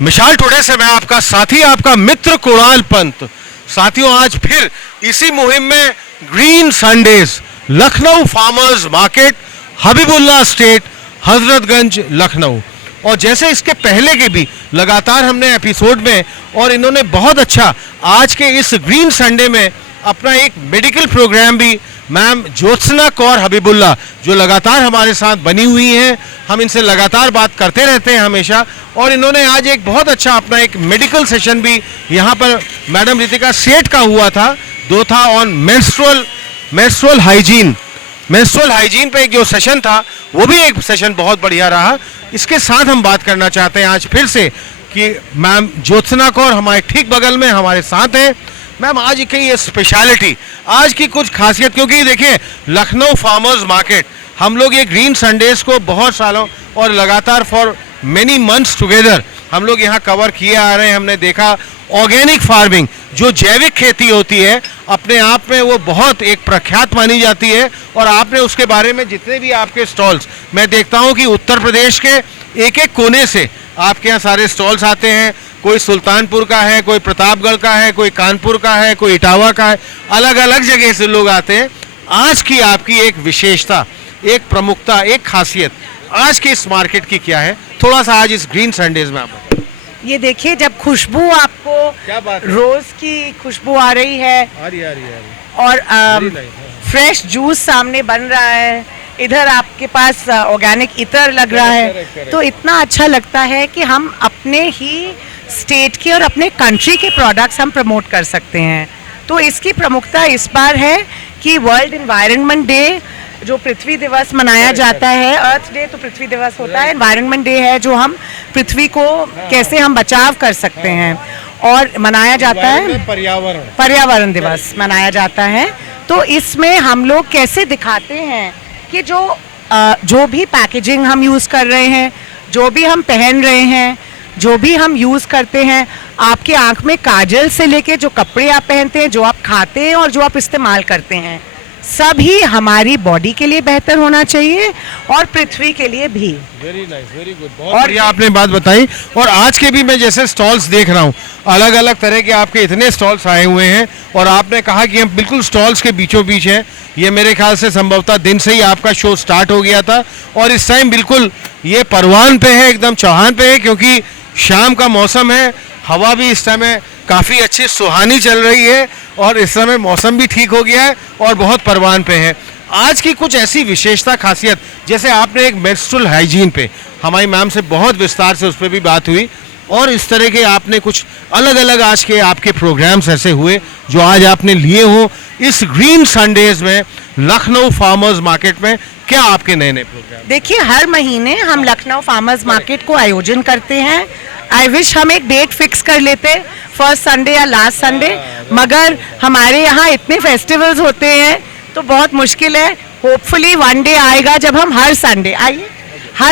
मिसाल टुडे से मैं आपका साथी, आपका मित्र कुणाल पंत। साथियों, आज फिर इसी मुहिम में green Sundays, Lucknow farmers market, Habibullah state, Hazratganj, Lucknow. और जैसे इसके पहले के भी लगातार हमने एपिसोड में, और इन्होंने बहुत अच्छा आज के इस ग्रीन संडे में अपना एक मेडिकल प्रोग्राम भी, मैम ज्योत्सना कौर हबीबुल्ला जो लगातार हमारे साथ बनी हुई हैं, हम इनसे लगातार बात करते रहते हैं हमेशा। और इन्होंने आज एक बहुत अच्छा अपना एक मेडिकल सेशन भी यहाँ पर मैडम रितिका सेठ का हुआ था, दो था ऑन मेंस्ट्रुअल हाइजीन पे एक जो सेशन था वो भी एक सेशन बहुत बढ़िया रहा। इसके साथ हम बात करना चाहते हैं आज फिर से कि मैम ज्योत्सना कौर हमारे ठीक बगल में हमारे साथ हैं। मैम, आज की ये स्पेशलिटी, आज की कुछ खासियत, क्योंकि देखिए लखनऊ फार्मर्स मार्केट, हम लोग ये ग्रीन संडेज को बहुत सालों और लगातार फॉर मेनी मंथ्स टुगेदर हम लोग यहाँ कवर किए आ रहे हैं। हमने देखा ऑर्गेनिक फार्मिंग, जो जैविक खेती होती है, अपने आप में वो बहुत एक प्रख्यात मानी जाती है। और आपने उसके बारे में जितने भी आपके स्टॉल्स, मैं देखता हूँ कि उत्तर प्रदेश के एक एक कोने से आपके यहाँ सारे स्टॉल्स आते हैं। कोई सुल्तानपुर का है, कोई प्रतापगढ़ का है, कोई कानपुर का है, कोई इटावा का है, अलग अलग जगह से लोग आते हैं। आज की आपकी एक विशेषता, एक प्रमुखता, एक खासियत आज के इस मार्केट की क्या है? थोड़ा सा आज इस ग्रीन संडेज में आप ये देखिए, जब खुशबू आपको, क्या बात है, रोज की खुशबू आ रही है, आ रही है। और फ्रेश जूस सामने बन रहा है, इधर आपके पास ऑर्गेनिक इत्र लग रहा है, तो इतना अच्छा लगता है कि हम अपने ही स्टेट के और अपने कंट्री के प्रोडक्ट्स हम प्रमोट कर सकते हैं। तो इसकी प्रमुखता इस बार है कि वर्ल्ड एनवायरनमेंट डे, जो पृथ्वी दिवस मनाया जाता है, अर्थ डे तो पृथ्वी दिवस होता है, एनवायरनमेंट डे है जो हम पृथ्वी को कैसे हम बचाव कर सकते हैं, और मनाया जाता है पर्यावरण दिवस मनाया जाता है। तो इसमें हम लोग कैसे दिखाते हैं कि जो भी पैकेजिंग हम यूज़ कर रहे हैं, जो भी हम पहन रहे हैं, जो भी हम यूज़ करते हैं, आपके आँख में काजल से लेके जो कपड़े आप पहनते हैं, जो आप खाते हैं और जो आप इस्तेमाल करते हैं, सब ही हमारी बॉडी के लिए बेहतर होना चाहिए और पृथ्वी के लिए भी। वेरी नाइस, वेरी गुड, बहुत बढ़िया आपने बात बताई। और आज के भी मैं जैसे स्टॉल्स देख रहा हूँ, अलग अलग तरह के आपके इतने स्टॉल्स आए हुए हैं, और आपने कहा कि हम बिल्कुल स्टॉल्स के बीचों बीच हैं। ये मेरे ख्याल से संभवतः दिन से ही आपका शो स्टार्ट हो गया था, और इस टाइम बिल्कुल ये परवान पे है, एकदम चौहान पे है, क्योंकि शाम का मौसम है, हवा भी इस समय काफ़ी अच्छी सुहानी चल रही है, और इस समय मौसम भी ठीक हो गया है और बहुत परवान पे है। आज की कुछ ऐसी विशेषता, खासियत, जैसे आपने एक मेंस्ट्रुअल हाइजीन पे हमारी मैम से बहुत विस्तार से उस पर भी बात हुई, और इस तरह के आपने कुछ अलग अलग आज के आपके प्रोग्राम्स ऐसे हुए जो आज आपने लिए हो इस ग्रीन संडेज में लखनऊ फार्मर्स मार्केट में। क्या आपके नए नए प्रोग्राम? देखिए, हर महीने हम लखनऊ फार्मर्स मार्केट को आयोजन करते हैं। आई विश हम एक डेट फिक्स कर लेते, फर्स्ट संडे या लास्ट संडे, मगर हमारे यहाँ इतने फेस्टिवल्स होते हैं तो बहुत मुश्किल है। होपफुली वन डे आएगा जब हम हर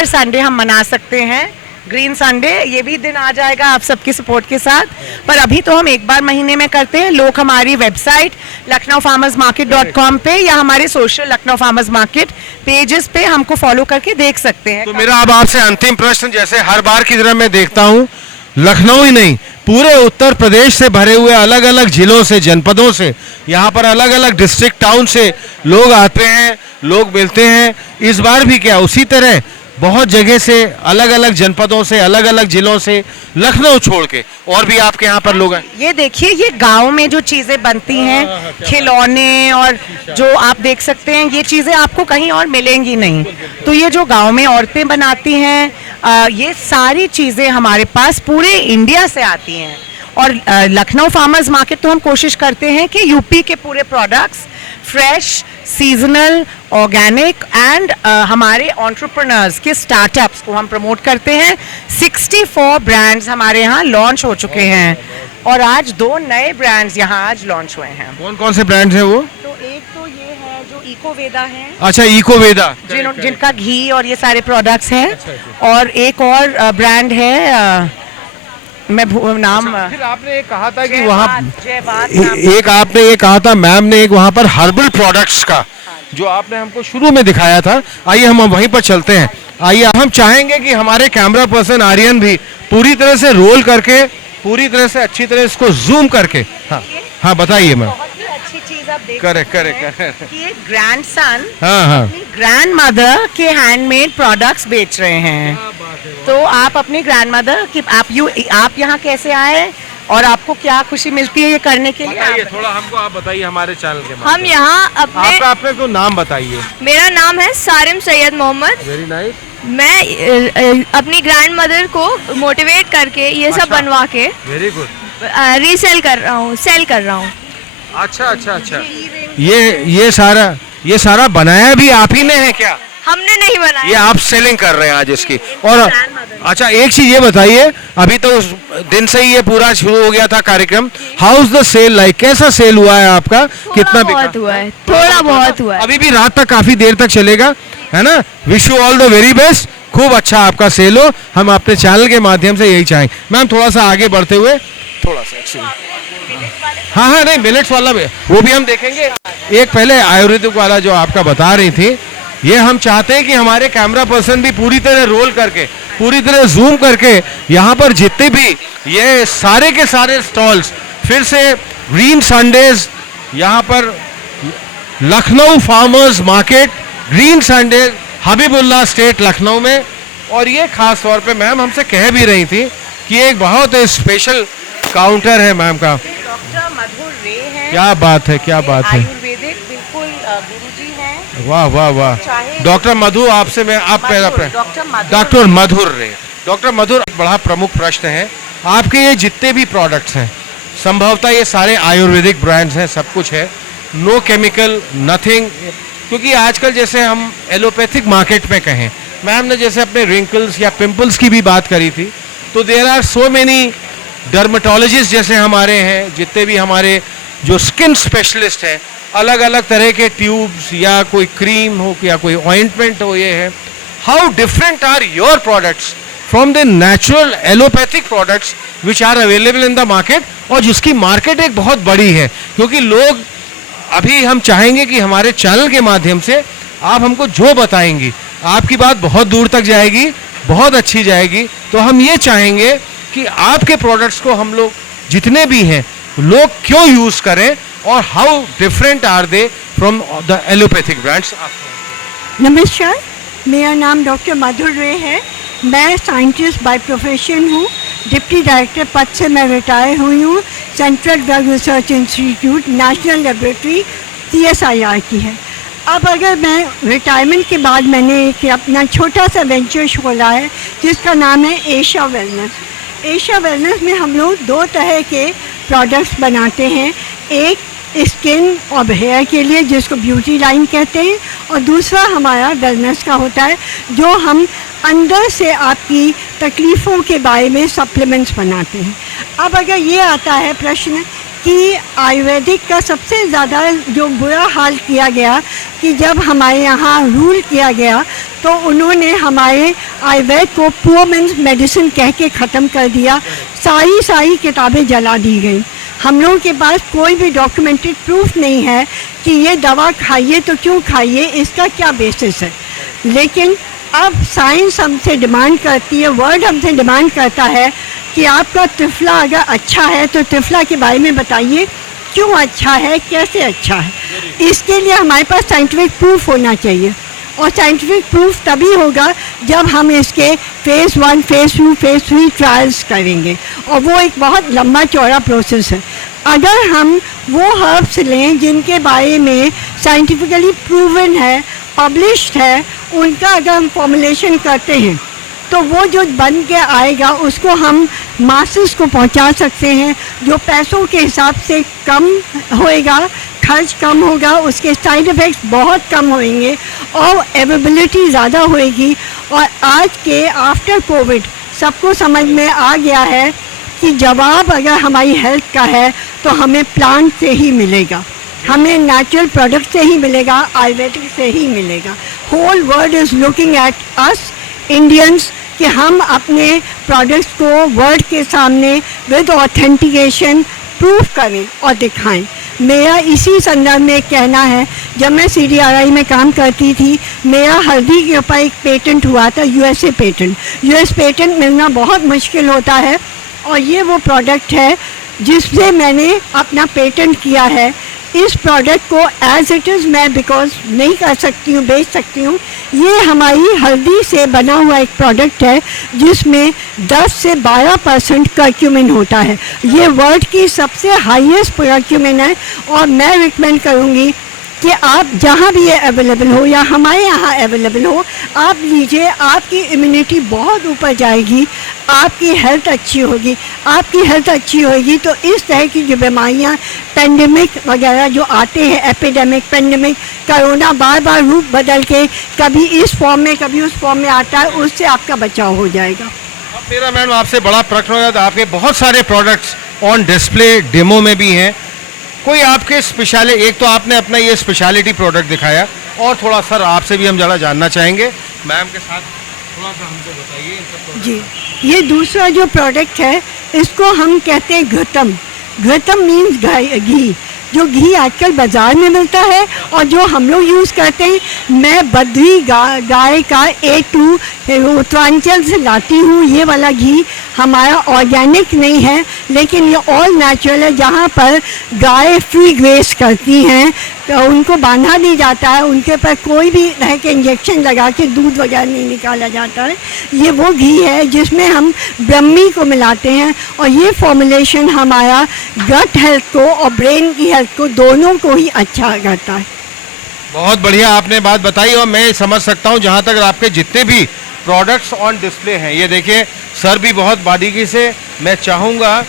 संडे हम मना सकते हैं ग्रीन संडे। ये भी दिन आ जाएगा आप सबके सपोर्ट के साथ, पर अभी तो हम एक बार महीने में करते हैं। लोग हमारी वेबसाइट lucknowfarmersmarket.com पे या हमारे social Lucknow farmers market pages पे हमको फॉलो करके देख सकते हैं। तो मेरा अब आपसे अंतिम प्रश्न, जैसे हर बार की तरह मैं देखता हूँ लखनऊ ही नहीं, पूरे उत्तर प्रदेश से भरे हुए अलग अलग जिलों से, जनपदों से, यहाँ पर अलग अलग डिस्ट्रिक्ट टाउन से लोग आते हैं, लोग मिलते हैं। इस बार भी क्या उसी तरह बहुत जगह से, अलग अलग जनपदों से, अलग अलग जिलों से, लखनऊ छोड़ के और भी आपके यहाँ पर लोग हैं? ये देखिए, ये गांव में जो चीज़ें बनती हैं, खिलौने और जो आप देख सकते हैं, ये चीज़ें आपको कहीं और मिलेंगी नहीं। तो ये जो गांव में औरतें बनाती हैं, ये सारी चीज़ें हमारे पास पूरे इंडिया से आती हैं। और लखनऊ फार्मर्स मार्केट तो हम कोशिश करते हैं कि यूपी के पूरे products fresh, seasonal, organic and हमारे एंटरप्रेन्योर्स के स्टार्टअप्स को हम प्रमोट करते हैं। 64 ब्रांड्स हमारे यहाँ लॉन्च हो चुके हैं, और आज 2 नए ब्रांड्स यहाँ आज लॉन्च हुए हैं। कौन कौन से ब्रांड्स हैं वो? तो एक तो ये है जो इकोवेदा है। अच्छा, इकोवेदा, जिनका घी और ये सारे प्रोडक्ट्स हैं। और एक और ब्रांड है, मैं नाम, फिर आपने एक कहा था कि वहाँ एक आपने ये कहा था मैम ने, एक वहाँ पर हर्बल प्रोडक्ट्स का जो आपने हमको शुरू में दिखाया था। आइए हम वहीं पर चलते हैं। आइए, हम चाहेंगे कि हमारे कैमरा पर्सन आर्यन भी पूरी तरह से रोल करके, पूरी तरह से अच्छी तरह इसको जूम करके, हाँ हाँ बताइए मैम। बहुत ही अच्छी चीज आप देख करेक्ट सकते करेक्ट हैं करेक्ट। कि एक ग्रैंडसन हाँ हाँ अपनी ग्रैंड मदर के हैंडमेड प्रोडक्ट्स बेच रहे हैं। तो आप अपनी ग्रैंड मदर की आप यहाँ कैसे आए और आपको क्या खुशी मिलती है ये करने के लिए? बताइए आप थोड़ा हमको, आप बताइए हमारे चैनल के हम माध्यम यहाँ से। आपका अपने को नाम बताइए। मेरा नाम है सारिम सैयद मोहम्मद। Very nice. मैं अपनी ग्रैंड मदर को मोटिवेट करके ये सब अच्छा। बनवा के वेरी गुड। रीसेल कर रहा हूँ, सेल कर रहा हूँ। अच्छा अच्छा अच्छा। ये सारा बनाया भी आप ही ने है क्या? हमने नहीं ये बनाया। आप सेलिंग कर रहे हैं आज इसकी। और अच्छा, एक चीज ये बताइए, अभी तो उस दिन से ही ये पूरा शुरू हो गया था कार्यक्रम। How is the sale like? कैसा सेल हुआ है आपका? कितना बिका? बहुत हुआ है, थोड़ा बहुत हुआ है। अभी भी रात तक, काफी देर तक चलेगा, है ना? Wish you all the very best. खूब अच्छा आपका सेल हो, हम अपने चैनल के माध्यम से यही चाहेंगे। मैम थोड़ा सा आगे बढ़ते हुए, थोड़ा सा एक्चुअली, हाँ हाँ नहीं, मिलेट्स वाला भी, वो भी हम देखेंगे। एक पहले आयुर्वेदिक वाला जो आपका बता रही थी, ये हम चाहते हैं कि हमारे कैमरा पर्सन भी पूरी तरह रोल करके, पूरी तरह जूम करके यहाँ पर जितने भी ये सारे के सारे स्टॉल्स, फिर से ग्रीन संडेज, यहाँ पर Lucknow farmers market, green Sundays, Habibullah state Lucknow में। और ये खास तौर पे मैम हमसे कह भी रही थी कि एक बहुत स्पेशल काउंटर है मैम का। डॉक्टर मधुर रे हैं। क्या बात है, क्या बात है। आयुर्वेदिक बिल्कुल गुरुजी हैं। वाह वाह वाह। चाहे- डॉक्टर मधु, आपसे मैं आप पहला डॉक्टर मधुर रे। डॉक्टर मधुर, बड़ा प्रमुख प्रश्न है, आपके ये जितने भी प्रोडक्ट्स हैं, संभवतः ये सारे आयुर्वेदिक ब्रांड्स हैं, सब कुछ है, नो केमिकल, नथिंग। क्योंकि आजकल जैसे हम एलोपैथिक मार्केट में कहें, मैम ने जैसे अपने रिंकल्स या पिंपल्स की भी बात करी थी, तो there are so many dermatologist जैसे हमारे हैं, जितने भी हमारे जो स्किन स्पेशलिस्ट हैं, अलग अलग तरह के ट्यूब्स या कोई क्रीम हो या कोई ऑइंटमेंट हो, ये है। How different are your products from the natural allopathic products which are available in the market? और जिसकी मार्केट एक बहुत बड़ी है, क्योंकि लोग, अभी हम चाहेंगे कि हमारे चैनल के माध्यम से आप हमको जो बताएंगी, आपकी बात बहुत दूर तक जाएगी, बहुत अच्छी जाएगी। तो हम ये चाहेंगे कि आपके प्रोडक्ट्स को हम लोग जितने भी हैं, लोग क्यों यूज करें, और how different are they from the allopathic brands? नमस्कार, मेरा नाम डॉक्टर मधुर रे है। मैं साइंटिस्ट बाय प्रोफेशन हूँ। डिप्टी डायरेक्टर पद से मैं रिटायर हुई हूँ। Central drug research institute, national laboratory CSIR की है। अब अगर मैं रिटायरमेंट के बाद मैंने एक अपना छोटा सा वेंचर खोला है जिसका नाम है एशिया वेलनेस। एशिया वेलनेस में हम लोग दो तरह के प्रोडक्ट्स बनाते हैं, एक स्किन और हेयर के लिए जिसको ब्यूटी लाइन कहते हैं, और दूसरा हमारा वेलनेस का होता है जो हम अंदर से आपकी तकलीफ़ों के बारे में सप्लीमेंट्स बनाते हैं। अब अगर ये आता है प्रश्न कि आयुर्वेदिक का सबसे ज़्यादा जो बुरा हाल किया गया कि जब हमारे यहाँ रूल किया गया तो उन्होंने हमारे आयुर्वेद को पुअर मेंस मेडिसिन कह के ख़त्म कर दिया। सारी किताबें जला दी गई। हम लोगों के पास कोई भी डॉक्यूमेंटेड प्रूफ नहीं है कि ये दवा खाइए तो क्यों खाइए, इसका क्या बेसिस है। लेकिन अब साइंस हमसे डिमांड करती है, वर्ल्ड हमसे डिमांड करता है कि आपका त्रिफला अगर अच्छा है तो त्रिफला के बारे में बताइए, क्यों अच्छा है, कैसे अच्छा है। इसके लिए हमारे पास साइंटिफिक प्रूफ होना चाहिए, और साइंटिफिक प्रूफ तभी होगा जब हम इसके फेज़ 1, फेज़ 2, फेज़ 3 ट्रायल्स करेंगे, और वो एक बहुत लंबा चौड़ा प्रोसेस है। अगर हम वो हर्ब्स लें जिनके बारे में साइंटिफिकली प्रूवन है, पब्लिश्ड है, उनका अगर हम फॉर्मुलेशन करते हैं तो वो जो बन के आएगा उसको हम मासेस को पहुंचा सकते हैं, जो पैसों के हिसाब से कम होएगा, खर्च कम होगा, उसके साइड इफ़ेक्ट्स बहुत कम होंगे और अवेलेबिलिटी ज़्यादा होएगी। और आज के आफ्टर कोविड सबको समझ में आ गया है कि जवाब अगर हमारी हेल्थ का है तो हमें प्लांट से ही मिलेगा, हमें नेचुरल प्रोडक्ट से ही मिलेगा, आयुर्वेदिक से ही मिलेगा। Whole world is looking at us Indians कि हम अपने प्रोडक्ट्स को वर्ल्ड के सामने विद ऑथेंटिकेशन प्रूव करें और दिखाएं। मेरा इसी संदर्भ में एक कहना है, जब मैं CDRI में काम करती थी, मेरा हल्दी के ऊपर एक पेटेंट हुआ था, USA पेटेंट। US पेटेंट मिलना बहुत मुश्किल होता है, और ये वो प्रोडक्ट है जिससे मैंने अपना पेटेंट किया है। इस प्रोडक्ट को एज इट इज़ मैं बिकॉज नहीं कर सकती हूँ, बेच सकती हूँ। ये हमारी हल्दी से बना हुआ एक प्रोडक्ट है जिसमें 10 से 12% कर्क्यूमिन होता है। ये वर्ल्ड की सबसे हाईएस्ट कर्क्यूमिन है, और मैं रिकमेंड करूँगी कि आप जहाँ भी ये अवेलेबल हो या हमारे यहाँ अवेलेबल हो, आप लीजिए। आपकी इम्यूनिटी बहुत ऊपर जाएगी, आपकी हेल्थ अच्छी होगी। आपकी हेल्थ अच्छी होगी तो इस तरह की जो बीमारियाँ, पेंडेमिक वगैरह जो आते हैं, एपिडेमिक, पेंडेमिक, कोरोना बार बार रूप बदल के कभी इस फॉर्म में कभी उस फॉर्म में आता है, उससे आपका बचाव हो जाएगा। अब मेरा मैडम आपसे बड़ा प्रश्न होगा, आपके बहुत सारे प्रोडक्ट्स ऑन डिस्प्ले डेमो में भी हैं। कोई आपके स्पेशलिटी, एक तो आपने अपना ये स्पेशलिटी प्रोडक्ट दिखाया, और थोड़ा सर आपसे भी हम ज़रा जानना चाहेंगे, मैम के साथ थोड़ा सा हमको बताइए इन सब products। जी, ये दूसरा जो प्रोडक्ट है इसको हम कहते हैं घृतम। घृतम मीन्स घी। जो घी आजकल बाज़ार में मिलता है और जो हम लोग यूज़ करते हैं, मैं बद्री गाय का A2 उत्तरांचल से लाती हूँ। ये वाला घी हमारा ऑर्गेनिक नहीं है, लेकिन ये ऑल नेचुरल है। जहाँ पर गाय फ्री ग्रेस करती हैं तो उनको बांधा नहीं जाता है, उनके पर कोई भी तरह के इंजेक्शन लगा के दूध वगैरह नहीं निकाला जाता है। ये वो घी है जिसमें हम ब्रह्मी को मिलाते हैं, और ये फॉर्मुलेशन हमारा गट हेल्थ को और ब्रेन की हेल्थ को दोनों को ही अच्छा करता है। बहुत बढ़िया आपने बात बताई, और मैं समझ सकता हूँ जहाँ तक आपके जितने भी प्रोडक्ट्स ऑन डिस्प्ले हैं, ये देखिए सर भी बहुत बारीकी से, मैं चाहूँगा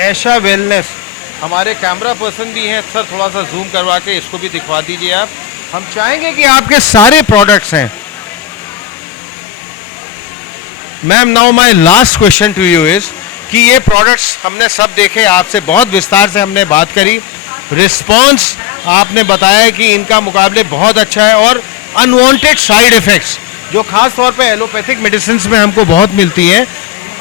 ऐशा वेलनेस, हमारे कैमरा पर्सन भी हैं, सर थोड़ा सा जूम करवा के इसको भी दिखवा दीजिए आप। हम चाहेंगे कि आपके सारे प्रोडक्ट्स हैं। Ma'am, now my last question to you is कि ये प्रोडक्ट्स हमने सब देखे, आपसे बहुत विस्तार से हमने बात करी, रिस्पॉन्स आपने बताया कि इनका मुकाबले बहुत अच्छा है, और अनवांटेड साइड इफ़ेक्ट्स जो खास तौर पे एलोपैथिक मेडिसिन में हमको बहुत मिलती हैं,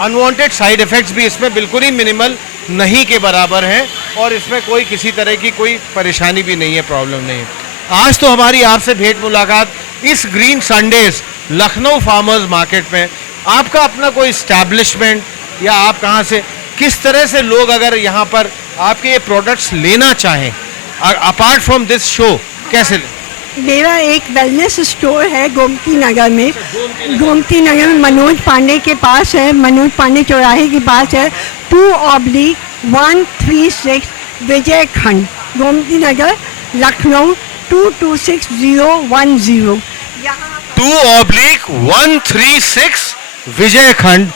अनवांटेड साइड इफ़ेक्ट्स भी इसमें बिल्कुल ही मिनिमल नहीं के बराबर हैं, और इसमें कोई किसी तरह की कोई परेशानी भी नहीं है, प्रॉब्लम नहीं है। आज तो हमारी आपसे भेंट मुलाकात इस green Sundays Lucknow farmers market में, आपका अपना कोई इस्टेब्लिशमेंट या आप कहाँ से, किस तरह से लोग अगर यहाँ पर आपके ये प्रोडक्ट्स लेना चाहें अपार्ट फ्रॉम दिस शो, कैसे लें? मेरा एक वेलनेस स्टोर है गोमती नगर में। गोमती नगर में मनोज पांडे के पास है, मनोज पांडे चौराहे के पास है, 2/136 विजय खंड, गोमती नगर, लखनऊ 226010। 2/136 विजय खंड,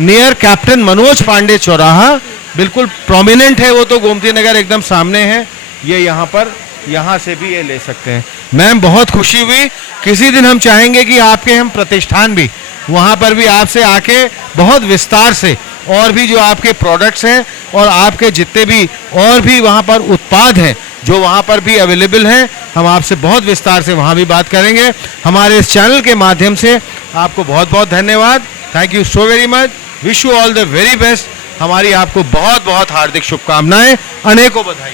नियर कैप्टन मनोज पांडे चौराहा, बिल्कुल प्रोमिनेंट है वो तो, गोमती नगर एकदम सामने है। ये यहाँ पर, यहाँ से भी ये ले सकते हैं। मैम, बहुत खुशी हुई, किसी दिन हम चाहेंगे कि आपके हम प्रतिष्ठान भी, वहाँ पर भी आपसे आके बहुत विस्तार से, और भी जो आपके प्रोडक्ट्स हैं और आपके जितने भी और भी वहाँ पर उत्पाद हैं जो वहाँ पर भी अवेलेबल हैं, हम आपसे बहुत विस्तार से वहाँ भी बात करेंगे। हमारे इस चैनल के माध्यम से आपको बहुत बहुत धन्यवाद। Thank you so very much, wish you all the very best. हमारी आपको बहुत बहुत हार्दिक शुभकामनाएं, अनेकों बधाई।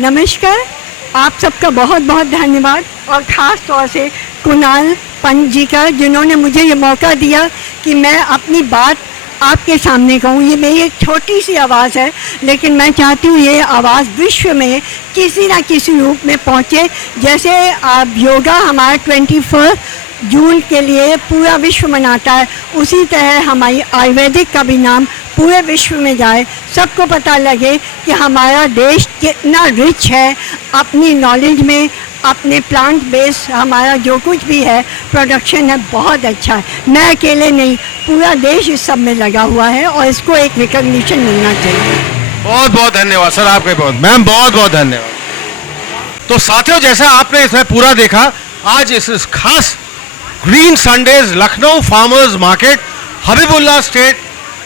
नमस्कार, आप सबका बहुत बहुत धन्यवाद, और ख़ास तौर से कुणाल पंत जी का, जिन्होंने मुझे ये मौका दिया कि मैं अपनी बात आपके सामने कहूँ। ये मेरी एक छोटी सी आवाज़ है, लेकिन मैं चाहती हूँ ये आवाज़ विश्व में किसी ना किसी रूप में पहुँचे। जैसे आप योगा हमारा 21 जून के लिए पूरा विश्व मनाता है, उसी तरह हमारी आयुर्वेदिक का भी नाम पूरे विश्व में जाए, सबको पता लगे कि हमारा देश कितना रिच है अपनी नॉलेज में, अपने प्लांट बेस हमारा जो कुछ भी है प्रोडक्शन है बहुत अच्छा है। मैं अकेले नहीं, पूरा देश इस सब में लगा हुआ है, और इसको एक रिकॉग्निशन मिलना चाहिए। बहुत बहुत धन्यवाद सर, आपके बहुत, मैम बहुत बहुत धन्यवाद। तो साथियों, जैसा आपने इसमें पूरा देखा, आज इस खास green Sundays Lucknow farmers market, Habibullah state,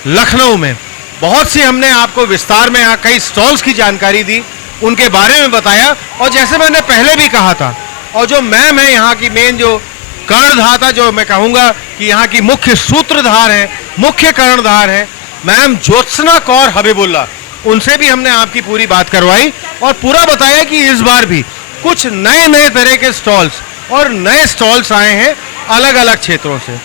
Lucknow में बहुत सी हमने आपको विस्तार में यहाँ कई स्टॉल्स की जानकारी दी, उनके बारे में बताया, और जैसे मैंने पहले भी कहा था, और जो मैम है यहाँ की मेन जो कर्णधाता, जो मैं कहूँगा कि यहाँ की मुख्य सूत्रधार है, मुख्य कर्णधार है मैम ज्योत्सना कौर हबीबुल्ला, उनसे भी हमने आपकी पूरी बात करवाई, और पूरा बताया कि इस बार भी कुछ नए नए तरह के स्टॉल्स और नए स्टॉल्स आए हैं अलग अलग क्षेत्रों से।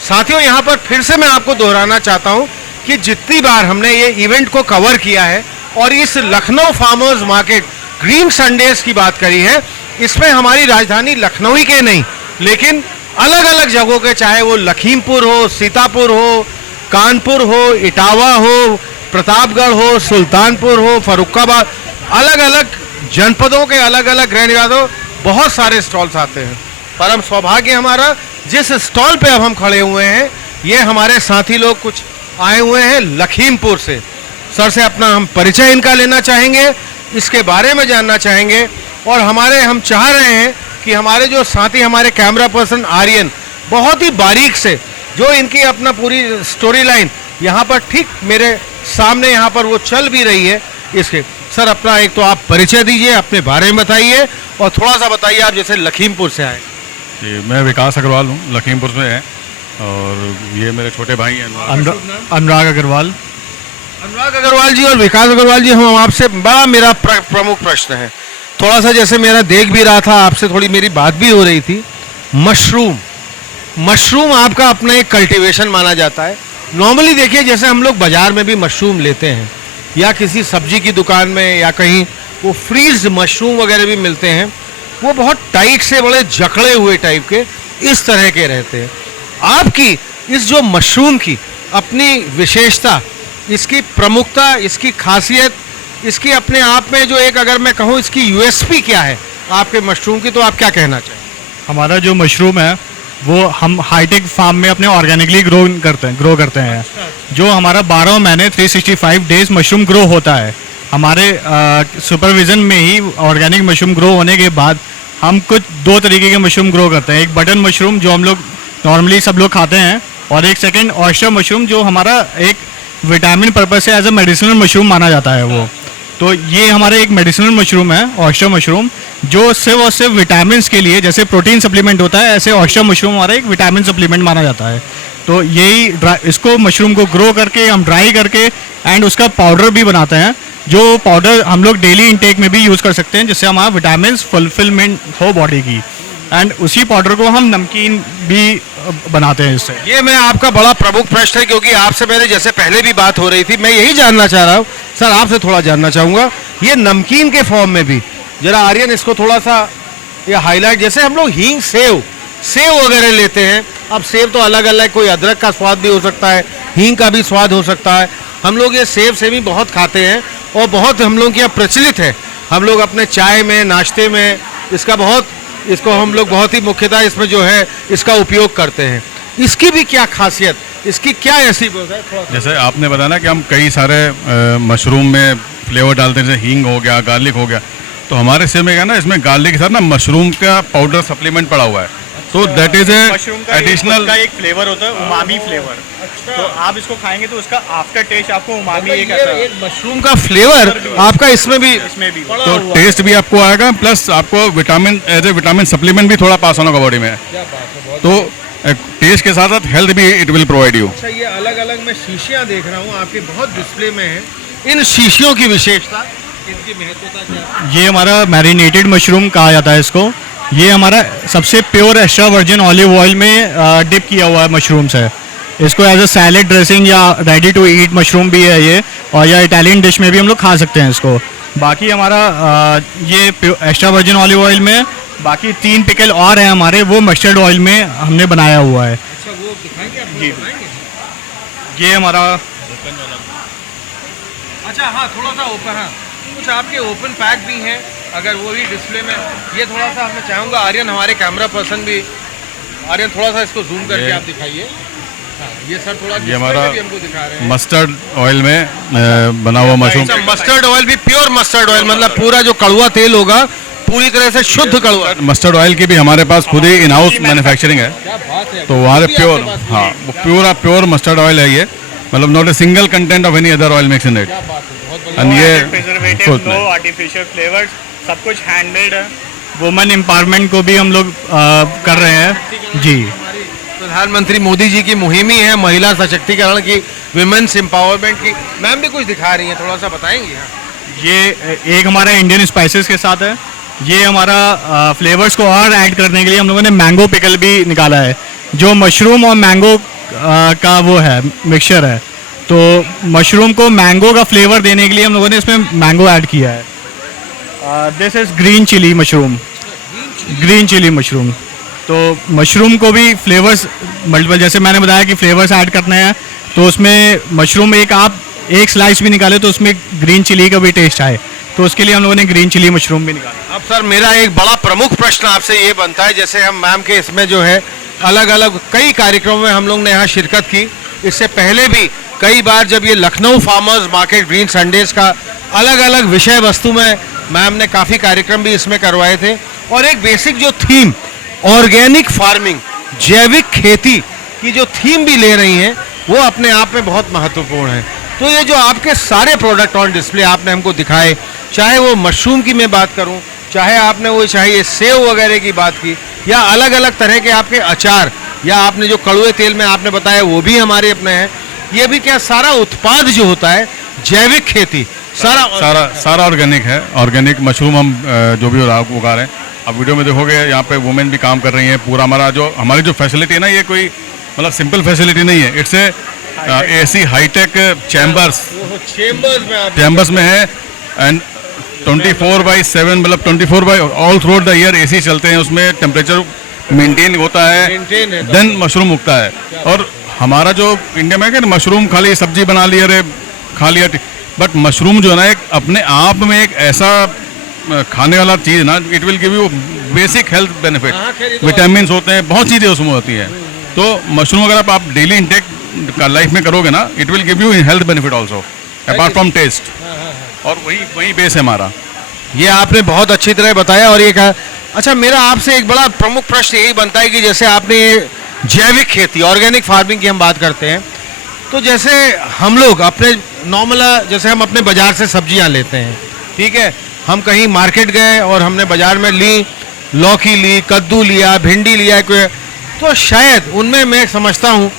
साथियों, यहाँ पर फिर से मैं आपको दोहराना चाहता हूँ कि जितनी बार हमने ये इवेंट को कवर किया है और इस Lucknow farmers market green Sundays की बात करी है, इसमें हमारी राजधानी लखनऊ ही के नहीं लेकिन अलग अलग जगहों के, चाहे वो लखीमपुर हो, सीतापुर हो, कानपुर हो, इटावा हो, प्रतापगढ़ हो, सुल्तानपुर हो, फर्रुखाबाद, अलग अलग जनपदों के अलग अलग रहने वालों बहुत सारे स्टॉल्स आते हैं। परम सौभाग्य हमारा, जिस स्टॉल पे अब हम खड़े हुए हैं ये हमारे साथी लोग कुछ आए हुए हैं लखीमपुर से। सर से अपना हम परिचय इनका लेना चाहेंगे, इसके बारे में जानना चाहेंगे और हम चाह रहे हैं कि हमारे जो साथी, हमारे कैमरा पर्सन आर्यन बहुत ही बारीक से जो इनकी अपना पूरी स्टोरी लाइन यहाँ पर ठीक मेरे सामने यहाँ पर वो चल भी रही है इसके। सर, अपना एक तो आप परिचय दीजिए, अपने बारे में बताइए और थोड़ा सा बताइए आप जैसे लखीमपुर से आए। जी, मैं विकास अग्रवाल हूँ, लखीमपुर से है और ये मेरे छोटे भाई हैं अनुराग अग्रवाल। अनुराग अग्रवाल जी और विकास अग्रवाल जी, हम आपसे बड़ा मेरा प्रमुख प्रश्न है, थोड़ा सा जैसे मेरा देख भी रहा था, आपसे थोड़ी मेरी बात भी हो रही थी। मशरूम आपका अपना एक कल्टीवेशन माना जाता है। नॉर्मली देखिए जैसे हम लोग बाजार में भी मशरूम लेते हैं या किसी सब्जी की दुकान में या कहीं वो फ्रीज मशरूम वगैरह भी मिलते हैं, वो बहुत टाइट से बड़े जकड़े हुए टाइप के इस तरह के रहते हैं। आपकी इस जो मशरूम की अपनी विशेषता, इसकी प्रमुखता, इसकी खासियत, इसकी अपने आप में जो एक, अगर मैं कहूँ इसकी यूएसपी क्या है आपके मशरूम की, तो आप क्या कहना चाहें? हमारा जो मशरूम है वो हम हाईटेक फार्म में अपने ऑर्गेनिकली ग्रो करते हैं। जो हमारा 12 महीने 365 डेज मशरूम ग्रो होता है। हमारे सुपरविजन में ही ऑर्गेनिक मशरूम ग्रो होने के बाद हम कुछ 2 तरीके के मशरूम ग्रो करते हैं। एक बटन मशरूम जो हम लोग नॉर्मली सब लोग खाते हैं और एक सेकंड ऑयस्टर मशरूम जो हमारा एक विटामिन पर्पज से एज अ मेडिसिनल मशरूम माना जाता है वो। तो ये हमारा एक मेडिसिनल मशरूम है ऑयस्टर मशरूम, जो सिर्फ और सिर्फ विटामिन के लिए, जैसे प्रोटीन सप्लीमेंट होता है ऐसे ऑयस्टर मशरूम हमारा एक विटामिन सप्लीमेंट माना जाता है। तो यही इसको मशरूम को ग्रो करके हम ड्राई करके एंड उसका पाउडर भी बनाते हैं, जो पाउडर हम लोग डेली इंटेक में भी यूज़ कर सकते हैं जिससे हमारा विटामिन फुलफिलमेंट हो बॉडी की। एंड उसी पाउडर को हम नमकीन भी बनाते हैं इससे। ये मैं आपका बड़ा प्रमुख प्रश्न है, क्योंकि आपसे मेरे जैसे पहले भी बात हो रही थी, मैं यही जानना चाह रहा हूँ सर, आपसे थोड़ा जानना चाहूँगा ये नमकीन के फॉर्म में भी, जरा आर्यन इसको थोड़ा सा ये हाईलाइट, जैसे हम लोग हींग सेव वगैरह लेते हैं। अब सेव तो अलग अलग, कोई अदरक का स्वाद भी हो सकता है, हींग का भी स्वाद हो सकता है। हम लोग ये सेव भी बहुत खाते हैं और बहुत हम लोग यहाँ प्रचलित है। हम लोग अपने चाय में, नाश्ते में इसको हम लोग बहुत ही मुख्यतः इसमें जो है इसका उपयोग करते हैं। इसकी भी क्या खासियत, इसकी क्या ऐसी जैसे आपने बताया ना कि हम कई सारे मशरूम में फ्लेवर डालते हैं, जैसे हींग हो गया, गार्लिक हो गया, तो हमारे सेव में क्या ना, इसमें गार्लिक के साथ ना मशरूम का पाउडर सप्लीमेंट पड़ा हुआ है। तो दैट इज एडिशनल एक फ्लेवर होता है, उमामी फ्लेवर। तो आप इसको खाएंगे तो उसका आफ्टर टेस्ट आपको उमामी एक मशरूम का फ्लेवर आपका इसमें भी तो टेस्ट भी आपको आएगा, प्लस आपको vitamin as a vitamin supplement भी थोड़ा पास होना होगा बॉडी में। तो टेस्ट के साथ साथ हेल्थ भी इट विल प्रोवाइड यू। अच्छा, ये अलग अलग मैं शीशियाँ देख रहा हूँ आपके बहुत डिस्प्ले में है, इन शीशियों की विशेषता, इनकी महत्वता क्या है? ये हमारा मैरिनेटेड मशरूम कहा जाता है इसको। ये हमारा सबसे pure extra virgin olive oil में डिप किया हुआ है मशरूम्स है। इसको एज अ सैलेड ड्रेसिंग या रेडी टू ईट मशरूम भी है ये, और या इटालियन डिश में भी हम लोग खा सकते हैं इसको। बाकी हमारा ये एक्स्ट्रा वर्जिन ऑलिव ऑयल में, बाकी 3 पिकल और हैं हमारे, वो मस्टर्ड ऑयल में हमने बनाया हुआ है। अच्छा, वो दिखाएंगे आप? जी, ये हमारा अच्छा, हाँ, थोड़ा सा ओपन, हाँ, कुछ आपके ओपन पैक भी हैं, अगर वो भी डिस्प्ले में, ये थोड़ा सा मैं चाहूँगा आर्यन, हमारे कैमरा पर्सन भी, आर्यन थोड़ा सा इसको जूम करके आप दिखाइए। हाँ, ये सर थोड़ा ये हमारा भी हमको दिखा रहे हैं, मस्टर्ड ऑयल में बना हुआ मशरूम। मस्टर्ड ऑयल भी, प्योर मस्टर्ड ऑयल, मतलब पूरा जो कड़वा तेल होगा पूरी तरह से शुद्ध कड़वा। मस्टर्ड ऑयल की भी हमारे पास खुद ही इन हाउस मैन्युफैक्चरिंग है। तो हमारे प्योर, हाँ, वो प्योर मस्टर्ड ऑयल है ये, मतलब not a single content of any other oil mix in it. And ये प्रिजर्वेटिव, नो आर्टिफिशियल फ्लेवर्स, सब कुछ हैंडमेड है। वुमेन एम्पावरमेंट को भी हम लोग कर रहे हैं जी। प्रधानमंत्री मोदी जी की मुहिम ही है महिला सशक्तिकरण की, विमेंस एम्पावरमेंट की। मैम भी कुछ दिखा रही हैं, थोड़ा सा बताएंगी? हाँ, ये एक हमारा इंडियन स्पाइसेस के साथ है। ये हमारा फ्लेवर्स को और ऐड करने के लिए हम लोगों ने मैंगो पिकल भी निकाला है, जो मशरूम और मैंगो का वो है मिक्सचर है। तो मशरूम को मैंगो का फ्लेवर देने के लिए हम लोगों ने इसमें मैंगो ऐड किया है। This is green chilli mushroom, green chilli mushroom. तो मशरूम को भी फ्लेवर्स मल्टीपल, जैसे मैंने बताया कि फ्लेवर्स ऐड करने हैं, तो उसमें मशरूम एक स्लाइस भी निकाले तो उसमें ग्रीन चिली का भी टेस्ट आए, तो उसके लिए हम लोगों ने ग्रीन चिली मशरूम भी निकाला। अब सर मेरा एक बड़ा प्रमुख प्रश्न आपसे ये बनता है, जैसे हम मैम के इसमें जो है अलग अलग कई कार्यक्रमों में हम लोग ने यहाँ शिरकत की, इससे पहले भी कई बार जब ये Lucknow farmers market green Sundays का अलग अलग विषय वस्तु में मैम ने काफ़ी कार्यक्रम भी इसमें करवाए थे, और एक बेसिक जो थीम ऑर्गेनिक फार्मिंग, जैविक खेती की जो थीम भी ले रही हैं, वो अपने आप में बहुत महत्वपूर्ण है। तो ये जो आपके सारे प्रोडक्ट ऑन डिस्प्ले आपने हमको दिखाए, चाहे वो मशरूम की मैं बात करूं, चाहे आपने वो चाहिए सेव वगैरह की बात की, या अलग अलग तरह के आपके अचार, या आपने जो कड़ुए तेल में आपने बताया वो भी हमारे अपने हैं, ये भी क्या सारा उत्पाद जो होता है जैविक खेती सारा ऑर्गेनिक है। ऑर्गेनिक मशरूम हम जो भी उगा रहे हैं, आप वीडियो में देखोगे यहाँ पे वुमेन भी काम कर रही हैं। पूरा हमारी जो फैसिलिटी है ना, ये कोई मतलब सिंपल फैसिलिटी नहीं है, इट्स एसी हाईटेक चैम्बर्स में है, एंड 24/7 मतलब 24 by all through the year AC चलते हैं, उसमें टेम्परेचर मेंटेन होता है, देन मशरूम उगता है। और हमारा जो इंडिया में है कि मशरूम खाली सब्जी बना ली, अरे खा लिया, बट मशरूम जो है ना एक अपने आप में एक ऐसा खाने वाला चीज़ ना, it will give you basic health benefit, vitamin होते हैं, बहुत चीज़ें उसमें होती हैं। तो मशरूम अगर आप डेली इंटेक लाइफ में करोगे ना, it will give you health benefit also apart from taste, और वही बेस है हमारा। ये आपने बहुत अच्छी तरह बताया। और ये कहा, अच्छा मेरा आपसे एक बड़ा प्रमुख प्रश्न यही बनता है कि जैसे आपने जैविक खेती ऑर्गेनिक फार्मिंग की हम बात करते हैं, तो जैसे हम लोग अपने नॉर्मल जैसे हम अपने बाजार से सब्जियां लेते हैं, ठीक है, हम कहीं मार्केट गए और हमने बाजार में ली, लौकी ली, कद्दू लिया, भिंडी लिया, तो शायद उनमें मैं समझता हूँ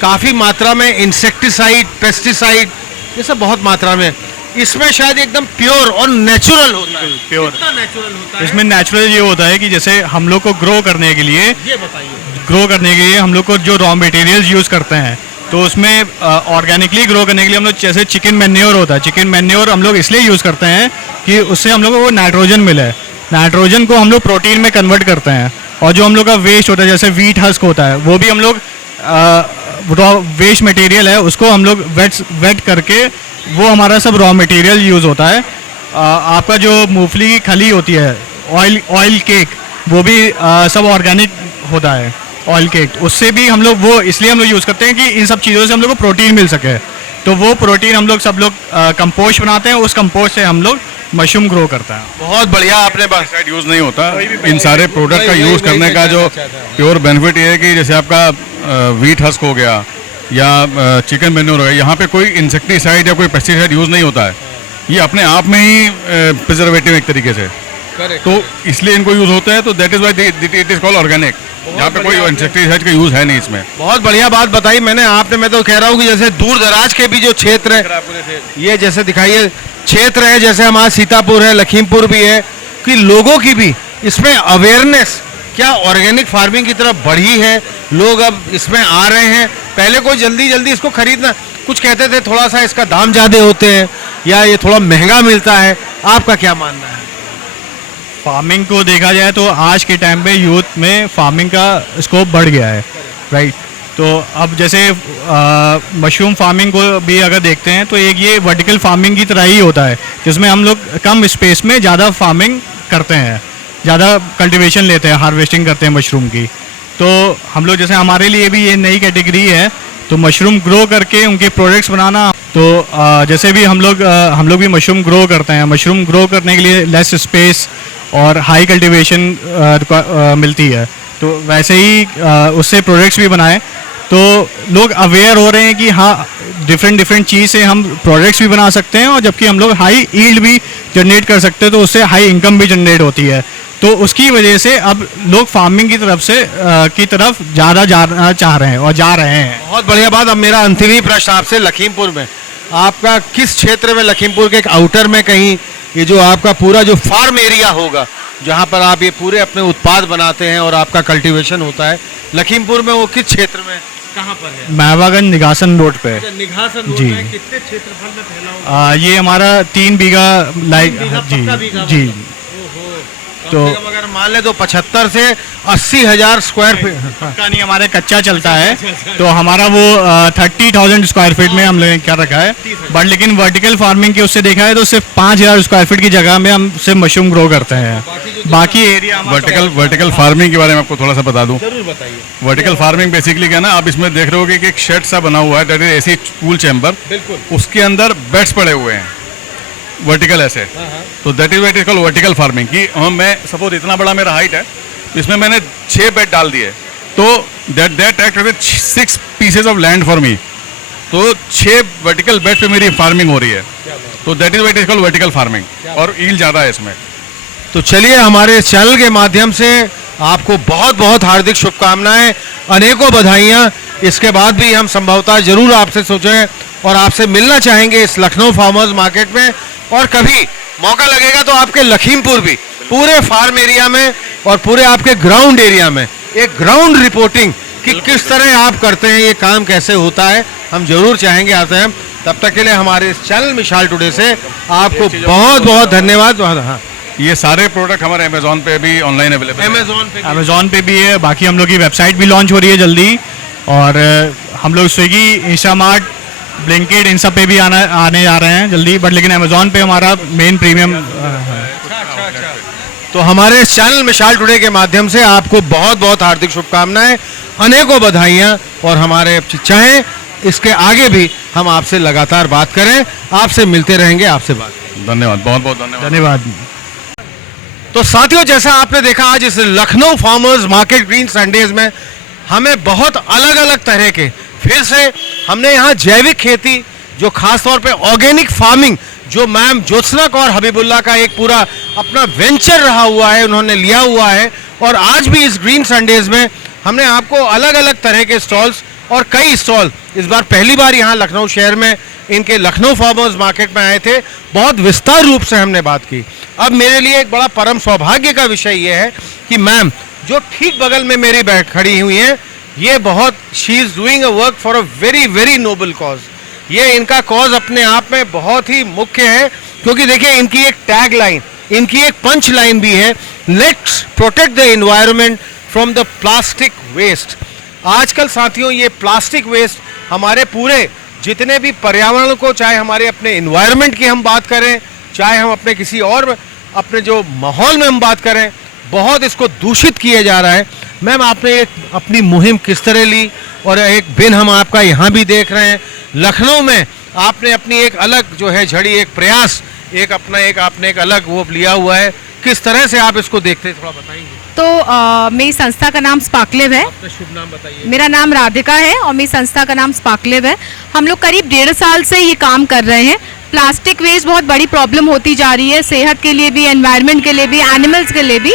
काफ़ी मात्रा में इंसेक्टिसाइड, पेस्टिसाइड, ये सब बहुत मात्रा में, इसमें शायद एकदम प्योर और नेचुरल होता है। प्योर कितना नेचुरल होता है? इसमें नेचुरल ये होता है कि जैसे हम लोग को ग्रो करने के लिए ये बताइए। ग्रो करने के लिए हम लोग को जो रॉ मटेरियल्स यूज़ करते हैं, तो उसमें ऑर्गेनिकली ग्रो करने के लिए हम लोग जैसे चिकन मैन्योर होता है, चिकन मैन्योर हम लोग इसलिए यूज़ करते हैं कि उससे हम लोग को वो नाइट्रोजन मिले। नाइट्रोजन को हम लोग प्रोटीन में कन्वर्ट करते हैं, और जो हम लोग का वेस्ट होता है जैसे वीट हस्क होता है, वो भी हम लोग रॉ वेस्ट मटेरियल है, उसको हम लोग वेट करके वो हमारा सब रॉ मटेरियल यूज़ होता है। आपका जो मूंगफली की खली होती है, ऑयल केक, वो भी सब ऑर्गेनिक होता है, ऑयल केक, उससे भी हम लोग वो इसलिए हम लोग यूज़ करते हैं कि इन सब चीज़ों से हम लोग को प्रोटीन मिल सके। तो वो प्रोटीन हम लोग सब लोग कंपोस्ट बनाते हैं, उस कंपोस्ट से हम लोग मशरूम ग्रो करता है। बहुत बढ़िया आपने बात। पेस्टिसाइड यूज़ नहीं होता। इन सारे प्रोडक्ट का यूज़ करने का जो प्योर बेनिफिट ये है कि जैसे आपका वीट हस्क हो गया या चिकन मैन्योर हो गया, यहाँ पे कोई इंसेक्टिसाइड या कोई पेस्टिसाइड यूज़ नहीं होता है, ये अपने आप में ही प्रिजर्वेटिव एक तरीके से, तो इसलिए इनको यूज़ होता है। तो that is why it is called organic. यहाँ पे कोई इंसेक्टिसाइड का यूज़ है नहीं इसमें। बहुत बढ़िया बात बताई मैं तो कह रहा हूँ कि जैसे दूर दराज के भी जो क्षेत्र है, ये जैसे दिखाइए क्षेत्र है, जैसे हमारा सीतापुर है, लखीमपुर भी है, कि लोगों की भी इसमें अवेयरनेस क्या ऑर्गेनिक फार्मिंग की तरफ बढ़ी है, लोग अब इसमें आ रहे हैं। पहले कोई जल्दी इसको खरीदना, कुछ कहते थे थोड़ा सा इसका दाम ज़्यादा होते हैं या ये थोड़ा महंगा मिलता है, आपका क्या मानना है? फार्मिंग को देखा जाए तो आज के टाइम पे यूथ में फार्मिंग का स्कोप बढ़ गया है, राइट। तो अब जैसे मशरूम फार्मिंग को भी अगर देखते हैं तो एक ये वर्टिकल फार्मिंग की तरह ही होता है, जिसमें हम लोग कम स्पेस में ज़्यादा फार्मिंग करते हैं, ज़्यादा कल्टीवेशन लेते हैं, हार्वेस्टिंग करते हैं मशरूम की। तो हम लोग जैसे हमारे लिए भी ये नई कैटेगरी है, तो मशरूम ग्रो करके उनके प्रोडक्ट्स बनाना। तो जैसे भी हम लोग भी मशरूम ग्रो करते हैं, मशरूम ग्रो करने के लिए लेस स्पेस और हाई कल्टीवेशन मिलती है, तो वैसे ही उससे प्रोडक्ट्स भी बनाए। तो लोग अवेयर हो रहे हैं कि हाँ डिफरेंट चीज़ से हम प्रोडक्ट्स भी बना सकते हैं, और जबकि हम लोग हाई यील्ड भी जनरेट कर सकते हैं, तो उससे हाई इनकम भी जनरेट होती है। तो उसकी वजह से अब लोग फार्मिंग की तरफ ज़्यादा जाना चाह रहे हैं और जा रहे हैं। बहुत बढ़िया बात। अब मेरा अंतिम ही प्रश्न आपसे, लखीमपुर में आपका किस क्षेत्र में, लखीमपुर के एक आउटर में कहीं ये जो आपका पूरा जो फार्म एरिया होगा जहाँ पर आप ये पूरे अपने उत्पाद बनाते हैं और आपका कल्टीवेशन होता है, लखीमपुर में वो किस क्षेत्र में कहाँ पर है? महवागंज निगासन रोड पे। निघासन रोड जी। में कितने क्षेत्रफल में फैला हुआ? ये हमारा 3 बीघा लाइक 3 बीघा जी पक्का बीघा जी। तो अगर मान ले तो 75 से 80 हजार स्क्वायर फीट पक्का नहीं, हमारे कच्चा चलता है, तो हमारा वो 30,000 स्क्वायर फीट में हम लोगों ने क्या रखा है। बट लेकिन वर्टिकल फार्मिंग के उससे देखा है तो सिर्फ 5,000 स्क्वायर फीट की जगह में हम सिर्फ मशरूम ग्रो करते हैं। बाकी एरिया वर्टिकल फार्मिंग के बारे में आपको थोड़ा सा बता दूं। जरूर बताइए। वर्टिकल फार्मिंग बेसिकली क्या है ना, आप इसमें देख रहे होगे कि एक शेड सा बना हुआ है, that is AC cool chamber. बिल्कुल। उसके अंदर बेड्स पड़े हुए हैं वर्टिकल ऐसे, तो that is what is called vertical farming. कि मैं सपोज इतना बड़ा मेरा हाइट है, इसमें मैंने 6 बेड डाल दिए, तो that act as 6 pieces of land for me. तो 6 वर्टिकल बेड पे मेरी फार्मिंग हो रही है, तो that is what is called vertical farming, और ईल्ड ज़्यादा है इसमें। तो चलिए, हमारे इस चैनल के माध्यम से आपको बहुत बहुत हार्दिक शुभकामनाएं, अनेकों बधाइयां। इसके बाद भी हम संभवतः जरूर आपसे सोचें और आपसे मिलना चाहेंगे इस लखनऊ फार्मर्स मार्केट में, और कभी मौका लगेगा तो आपके लखीमपुर भी पूरे फार्म एरिया में और पूरे आपके ग्राउंड एरिया में एक ग्राउंड रिपोर्टिंग कि किस तरह आप करते हैं, ये काम कैसे होता है, हम जरूर चाहेंगे आते हैं। तब तक के लिए हमारे इस चैनल मिसाल टुडे से आपको बहुत बहुत धन्यवाद। हाँ, ये सारे प्रोडक्ट हमारे अमेजोन पे भी ऑनलाइन अवेलेबल है। अमेजोन पे भी है। बाकी हम लोग की वेबसाइट भी लॉन्च हो रही है जल्दी, और हम लोग स्विगी, इंस्टामार्ट, ब्लिंकिट इन सब पे भी आने जा रहे हैं जल्दी। बट लेकिन अमेजोन पे हमारा मेन प्रीमियम तो हमारे इस चैनल मिसाल टुडे के माध्यम से आपको बहुत बहुत हार्दिक शुभकामनाएं, अनेकों बधाइयां, और हमारे चाहें इसके आगे भी हम आपसे लगातार बात करें, आपसे मिलते रहेंगे, आपसे बात करेंगे। धन्यवाद, बहुत बहुत धन्यवाद। धन्यवाद। तो साथियों, जैसा आपने देखा आज इस Lucknow farmers market green Sundays में हमें बहुत अलग अलग तरह के, फिर से हमने यहाँ जैविक खेती, जो खास तौर पे ऑर्गेनिक फार्मिंग, जो मैम ज्योत्सना कौर हबीबुल्ला का एक पूरा अपना वेंचर रहा हुआ है, उन्होंने लिया हुआ है, और आज भी इस ग्रीन संडेज में हमने आपको अलग अलग तरह के स्टॉल्स और कई स्टॉल, इस बार पहली बार यहाँ लखनऊ शहर में इनके लखनऊ फार्मर्स मार्केट में आए थे, बहुत विस्तार रूप से हमने बात की। अब मेरे लिए एक बड़ा परम सौभाग्य का विषय ये है कि मैम जो ठीक बगल में मेरी बैठ खड़ी हुई हैं, ये बहुत, she is doing a work for a very very noble cause. ये इनका कॉज अपने आप में बहुत ही मुख्य है, क्योंकि देखिए इनकी एक टैग लाइन, इनकी एक पंच लाइन भी है, let's protect the environment from the plastic waste. आजकल साथियों ये प्लास्टिक वेस्ट हमारे पूरे जितने भी पर्यावरण को, चाहे हमारे अपने एनवायरनमेंट की हम बात करें, चाहे हम अपने किसी और अपने जो माहौल में हम बात करें, बहुत इसको दूषित किया जा रहा है। मैम, आपने एक अपनी मुहिम किस तरह ली, और एक दिन हम आपका यहाँ भी देख रहे हैं लखनऊ में, आपने अपनी एक अलग जो है झड़ी, एक प्रयास, एक अपना एक आपने एक अलग वो लिया हुआ है, किस तरह से आप इसको देखते हैं, थोड़ा बताएंगे? तो मेरी संस्था का नाम स्पार्कलिव है। अपना शुभ नाम बताइए। मेरा नाम राधिका है और मेरी संस्था का नाम स्पार्कलिव है। हम लोग करीब 1.5 साल से ये काम कर रहे हैं। प्लास्टिक वेस्ट बहुत बड़ी प्रॉब्लम होती जा रही है, सेहत के लिए भी, एनवायरनमेंट के लिए भी, एनिमल्स के लिए भी।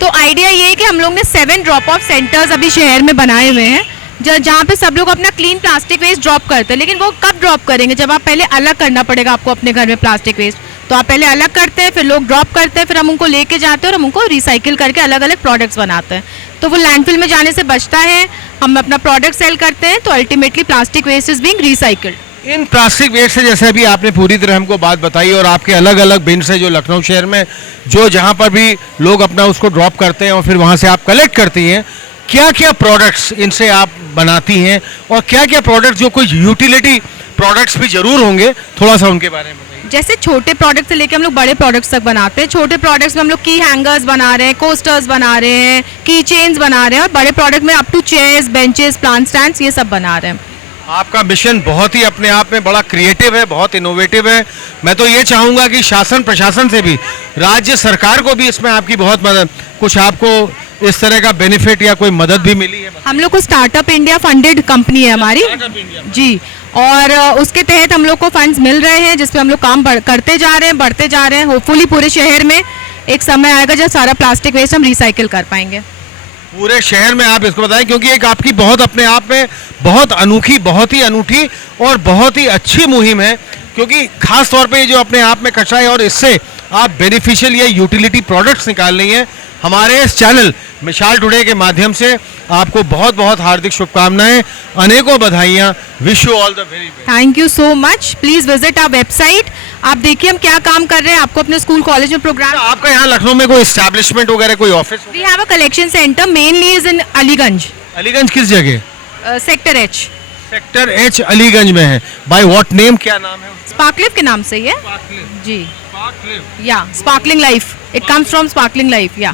तो आइडिया ये है कि हम लोग ने 7 ड्रॉप ऑफ सेंटर्स अभी शहर में बनाए हुए हैं, जहाँ पे सब लोग अपना क्लीन प्लास्टिक वेस्ट ड्रॉप करते हैं। लेकिन वो कब ड्रॉप करेंगे, जब आप पहले अलग करना पड़ेगा आपको अपने घर में प्लास्टिक वेस्ट। तो आप पहले अलग करते हैं, फिर लोग ड्रॉप करते हैं, फिर हम उनको लेके जाते हैं और हम उनको रिसाइकिल करके अलग अलग प्रोडक्ट्स बनाते हैं। तो वो लैंडफिल में जाने से बचता है, हम अपना प्रोडक्ट सेल करते हैं, तो ultimately plastic waste is being recycled. इन प्लास्टिक वेस्ट से, जैसे अभी आपने पूरी तरह हमको बात बताई, और आपके अलग अलग बिन से जो लखनऊ शहर में जो जहाँ पर भी लोग अपना उसको ड्रॉप करते हैं और फिर वहाँ से आप कलेक्ट करती हैं, क्या क्या प्रोडक्ट्स इनसे आप बनाती हैं, और क्या क्या प्रोडक्ट्स जो कोई यूटिलिटी प्रोडक्ट्स भी जरूर होंगे, थोड़ा सा उनके बारे में बताइए। जैसे छोटे प्रोडक्ट से लेके हम लोग बड़े प्रोडक्ट्स तक बनाते हैं। छोटे प्रोडक्ट्स में हम लोग की हैंगर्स बना रहे हैं, कोस्टर्स बना रहे हैं, की चेन्स बना रहे हैं, और बड़े प्रोडक्ट में up to chairs, benches, plant stands, ये सब बना रहे हैं। आपका मिशन बहुत ही अपने आप में बड़ा क्रिएटिव है, बहुत इनोवेटिव है। मैं तो ये चाहूँगा कि शासन प्रशासन से भी, राज्य सरकार को भी इसमें आपकी बहुत मदद, कुछ आपको इस तरह का बेनिफिट या कोई मदद भी मिली है? हम लोग को स्टार्टअप इंडिया फंडेड कंपनी है हमारी जी, और उसके तहत हम लोग को फंड्स मिल रहे हैं, जिसपे हम लोग काम करते जा रहे हैं, बढ़ते जा रहे हैं। होपफुली पूरे शहर में एक समय आएगा जब सारा प्लास्टिक वेस्ट हम रिसाइकिल कर पाएंगे। पूरे शहर में आप इसको बताएं, क्योंकि एक आपकी बहुत अपने आप में बहुत अनोखी, बहुत ही अनूठी और बहुत ही अच्छी मुहिम है, क्योंकि खास तौर पे ये जो अपने आप में कचरा है और इससे आप बेनिफिशियल या यूटिलिटी प्रोडक्ट्स निकाल रही हैं। हमारे इस चैनल मिसाल टुडे के माध्यम से आपको बहुत बहुत हार्दिक शुभकामनाएं, अनेकों बधाइयां। Wish you all the very best. Thank you so much. Please visit our website. आप देखिए हम क्या काम कर रहे हैं, आपको अपने स्कूल कॉलेज में प्रोग्राम। आपका यहाँ लखनऊ में कोई एस्टैब्लिशमेंट वगैरह, कोई office? We have a collection centre, mainly is in Aliganj, Aliganj किस जगह? Sector H. Sector H Aliganj में है। बाय व्हाट नेम, क्या नाम है? स्पार्कलिव के नाम से ये जी, या sparkling life, it comes from sparkling life. या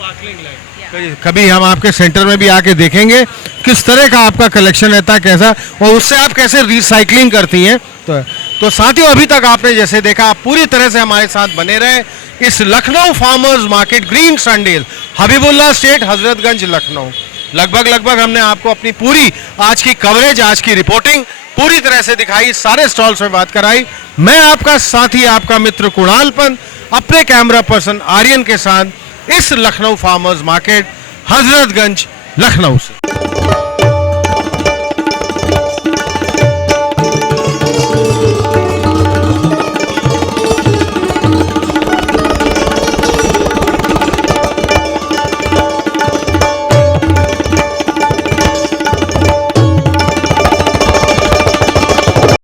कभी हम आपके सेंटर में भी आके देखेंगे किस तरह का आपका कलेक्शन रहता है, कैसा, और उससे आप कैसे रिसाइकलिंग करती हैं। तो साथियों, अभी तक आपने जैसे देखा, आप पूरी तरह से हमारे साथ बने रहे इस Lucknow farmers market green Sundays, Habibullah street, Hazratganj, Lucknow. लगभग हमने आपको अपनी पूरी आज की कवरेज, आज की रिपोर्टिंग पूरी तरह से दिखाई, सारे स्टॉल्स में बात कराई। मैं आपका साथी, आपका मित्र कुणाल पंत, अपने कैमरा पर्सन आर्यन के साथ इस लखनऊ फार्मर्स मार्केट, हजरतगंज, लखनऊ से।